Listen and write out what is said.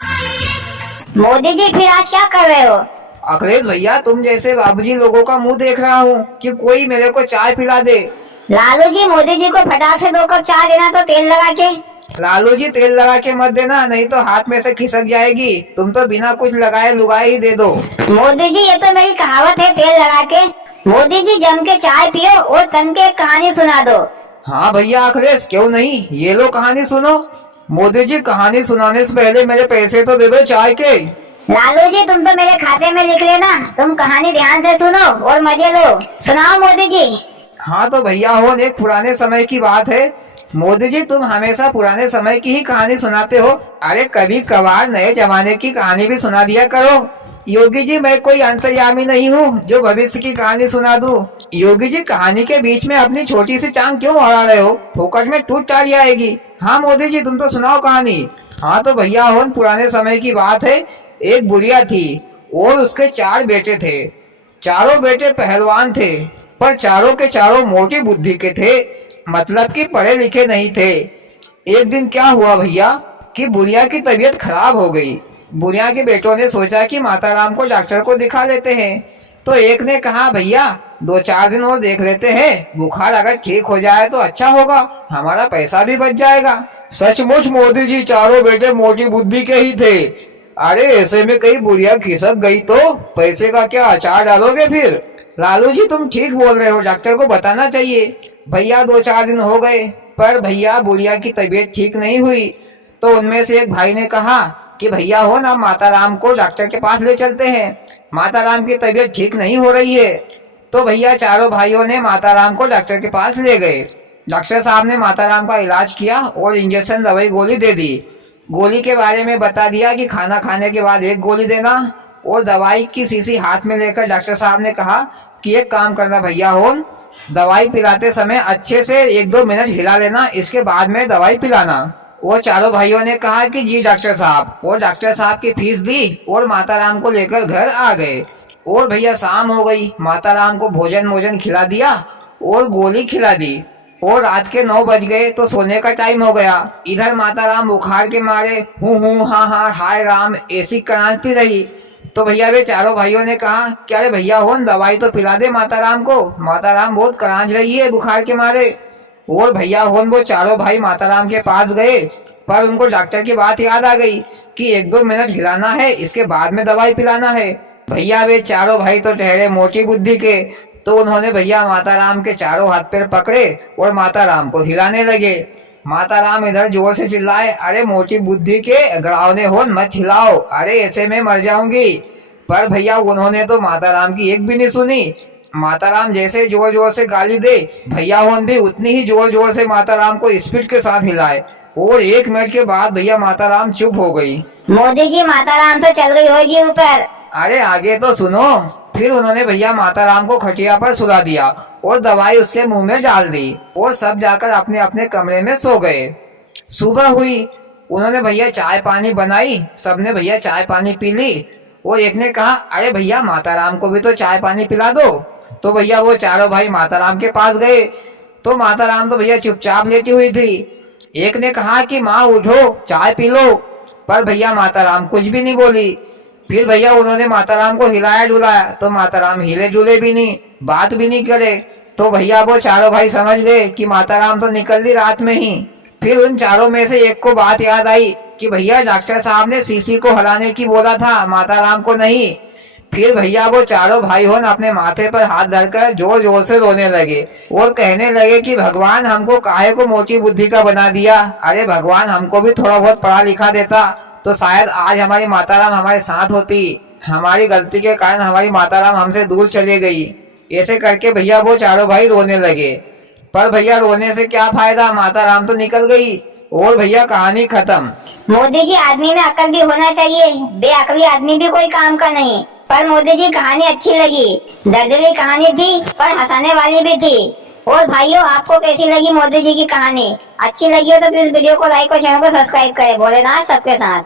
मोदी जी फिर आज क्या कर रहे हो? अखिलेश भैया, तुम जैसे बाबूजी लोगों का मुंह देख रहा हूँ कि कोई मेरे को चाय पिला दे। लालू जी, मोदी जी को फटाक से 2 कप चाय देना तो तेल लगा के। लालू जी, तेल लगा के मत देना, नहीं तो हाथ में से खिसक जाएगी। तुम तो बिना कुछ लगाए लुगाए ही दे दो। मोदी जी, ये तो मेरी कहावत है, तेल लगा के। मोदी जी, जम के चाय पियो और तन के एक कहानी सुना दो। हाँ भैया अखिलेश, क्यों नहीं, ये लो कहानी सुनो। मोदी जी, कहानी सुनाने से पहले मेरे पैसे तो दे दो चाय के। लालू जी, तुम तो मेरे खाते में लिख लेना, तुम कहानी ध्यान से सुनो और मजे लो। सुनाओ मोदी जी। हाँ तो भैया हो, एक पुराने समय की बात है। मोदी जी, तुम हमेशा पुराने समय की ही कहानी सुनाते हो। अरे कभी कभार नए जमाने की कहानी भी सुना दिया करो। योगी जी, मैं कोई अंतर्यामी नहीं हूँ जो भविष्य की कहानी सुना दूँ। योगी जी, कहानी के बीच में अपनी छोटी सी टांग क्यों अड़ा रहे हो? फोकट में टूट टाड़ी आएगी। हाँ मोदी जी, तुम तो सुनाओ कहानी। हाँ तो भैया हो, पुराने समय की बात है। एक बुढ़िया थी और उसके 4 बेटे थे। चारों बेटे पहलवान थे, पर चारों के चारों मोटी बुद्धि के थे, मतलब कि पढ़े लिखे नहीं थे। एक दिन क्या हुआ भैया कि बुढ़िया की तबीयत खराब हो गई। बुढ़िया के बेटों ने सोचा कि माता राम को डॉक्टर को दिखा लेते हैं। तो एक ने कहा, भैया 2-4 दिन और देख लेते हैं, बुखार अगर ठीक हो जाए तो अच्छा होगा, हमारा पैसा भी बच जाएगा। सचमुच मोदी जी, चारों बेटे मोटी बुद्धि के ही थे। अरे ऐसे में कहीं बुढ़िया खिसक गई तो पैसे का क्या अचार डालोगे फिर? लालू जी, तुम ठीक बोल रहे हो, डॉक्टर को बताना चाहिए। भैया 2-4 दिन हो गए, पर भैया बुढ़िया की तबीयत ठीक नहीं हुई। तो उनमें से एक भाई ने कहा कि भैया हो ना, माता राम को डॉक्टर के पास ले चलते हैं, माता राम की तबीयत ठीक नहीं हो रही है। तो भैया चारों भाइयों ने माता राम को डॉक्टर के पास ले गए। डॉक्टर साहब ने माता राम का इलाज किया और इंजेक्शन, दवाई, गोली दे दी। गोली के बारे में बता दिया कि खाना खाने के बाद 1 गोली देना, और दवाई की शीशी हाथ में लेकर डॉक्टर साहब ने कहा कि एक काम करना भैया हो, दवाई पिलाते समय अच्छे से 1-2 मिनट हिला लेना, इसके बाद में दवाई पिलाना। वो चारों भाइयों ने कहा कि जी डॉक्टर साहब, और डॉक्टर साहब की फीस दी और माता राम को लेकर घर आ गए। और भैया शाम हो गई, माता राम को भोजन खिला दिया और गोली खिला दी, और रात के 9 बज गए तो सोने का टाइम हो गया। इधर माता राम बुखार के मारे हूँ हाँ हाँ हाय राम ऐसी करांती रही। तो भैया वे चारों भाइयों ने कहा कि अरे भैया हो, दवाई तो पिला दे माता राम को, माता राम बहुत करांज रही है बुखार के मारे। और भैया हो, वो चारों भाई माता राम के पास गए, पर उनको डॉक्टर की बात याद आ गई कि 1-2 मिनट हिलाना है, इसके बाद में दवाई पिलाना है। भैया वे चारों भाई तो ठहरे मोटी बुद्धि के, तो उन्होंने भैया माता राम के चारों हाथ पैर पकड़े और माता राम को हिलाने लगे। माता राम इधर जोर से चिल्लाए, अरे मोटी बुद्धि के गड़ावने हो, मत हिलाओ, अरे ऐसे में मर जाऊंगी। पर भैया उन्होंने तो माता राम की एक भी नहीं सुनी। माता राम जैसे जोर जोर से गाली दे, भैया होन भी उतनी ही जोर जोर से माता राम को स्पीड के साथ हिलाए, और 1 मिनट के बाद भैया माता राम चुप हो गई। मोदी जी, माता राम तो चल गई होगी ऊपर। अरे आगे तो सुनो। फिर उन्होंने भैया माता राम को खटिया पर सुला दिया और दवाई उसके मुंह में डाल दी, और सब जाकर अपने अपने कमरे में सो गए। सुबह हुई, उन्होंने भैया चाय पानी बनाई, सबने भैया चाय पानी पी ली, और एक ने कहा, अरे भैया माता राम को भी तो चाय पानी पिला दो। तो भैया वो चारों भाई माता राम के पास गए, तो माता राम तो भैया चुपचाप लेटी हुई थी। एक ने कहा कि माँ उठो, चाय पी लो, पर भैया माता राम कुछ भी नहीं बोली। फिर भैया उन्होंने माता राम को हिलाया डुलाया, तो माता राम हिले डुले भी नहीं, बात भी नहीं करे। तो भैया वो चारों भाई समझ गए कि माता राम तो निकल ली रात में ही। फिर उन चारों में से एक को बात याद आई कि भैया डॉक्टर साहब ने शीशी को हिलाने की बोला था, माता राम को नहीं। फिर भैया वो चारों भाई होन अपने माथे पर हाथ धरकर जोर जोर से रोने लगे और कहने लगे कि भगवान, हमको काहे को मोटी बुद्धि का बना दिया। अरे भगवान, हमको भी थोड़ा बहुत पढ़ा लिखा देता तो शायद आज हमारी माता राम हमारे साथ होती। हमारी गलती के कारण हमारी माता राम हमसे दूर चली गई। ऐसे करके भैया वो चारों भाई रोने लगे। पर भैया रोने से क्या फायदा, माता राम तो निकल गई, और भैया कहानी खत्म। मोदी जी, आदमी में अकल भी होना चाहिए, बेअकली आदमी भी कोई काम का नहीं। पर मोदी जी, कहानी अच्छी लगी, दर्दली कहानी थी पर हंसाने वाली भी थी। और भाइयों, आपको कैसी लगी मोदी जी की कहानी? अच्छी लगी हो तो प्लीज वीडियो को लाइक और चैनल को सब्सक्राइब करें। भोलेनाथ सबके साथ।